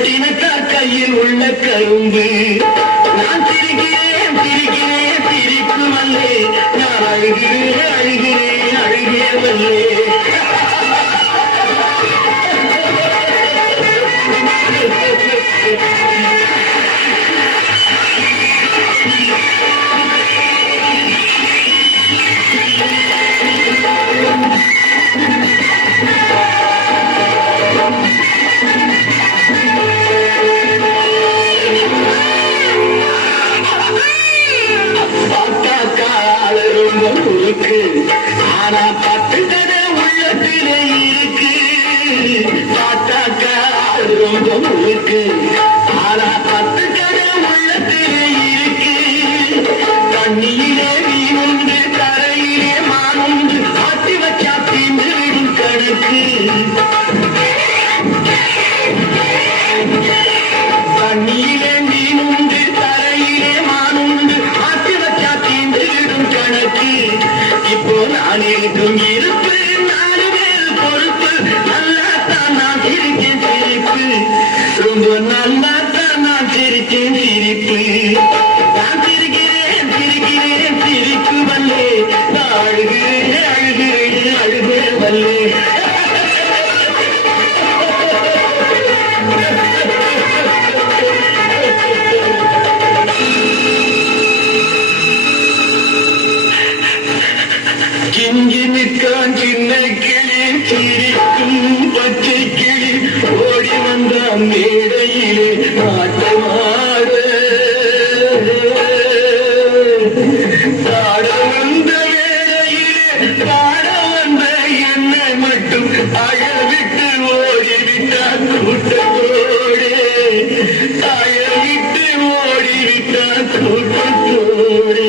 பட்டினத்தார் கையில் உள்ள கரும்பு. நான் சிரிக்கிறேன் சிரிக்கிறேன் சிரிப்பு வல்லே, நான் அழுகிறேன் அழுகிறேன் அழுகே வல்லே. ஆனா பத்து கதை உள்ளத்திலே இருக்கு. பாட்டாக்கா ரொம்ப முழுக்கு. ஆனா பத்து கதை உள்ளத்திலே இருக்கு. தண்ணியிலே மீனுண்டு தரையிலே மானுண்டு, ஆட்டி வச்சா தீண்டு விடும் கணக்கு. தண்ணியிலே மீனுண்டு தரையிலே மானுண்டு, ஆட்டி வச்சா தீண்டு விடும் கணக்கு. இப்போ நான் இருக்கும் இருப்பு நாலு பேர் பொறுப்பு. நல்லாத்தான் நான் சிரிச்சேன் சிரிப்பு, ரொம்ப நல்லாத்தான் நான் சிரிச்சேன் சிரிப்பு. நான் சிரிக்கிறேன் சிரிக்கிறேன் சிரிப்பு வல்லே, நான் அழுகிறேன் அழுகிறேன் அழுகே வல்லே. கிஞ்சினுக்கான் சின்ன கிளி சிரிக்கும் பச்சை கிளி, ஓடி வந்தான் மேடையிலே ஆட்டமாட. தாட வந்த வேளையிலே தாட வந்த என்னை மட்டும் அழவிட்டு ஓடிவிட்டான் கூட்டத்தோடே. அழவிட்டு ஓடிவிட்டான் கூட்டத்தோடே.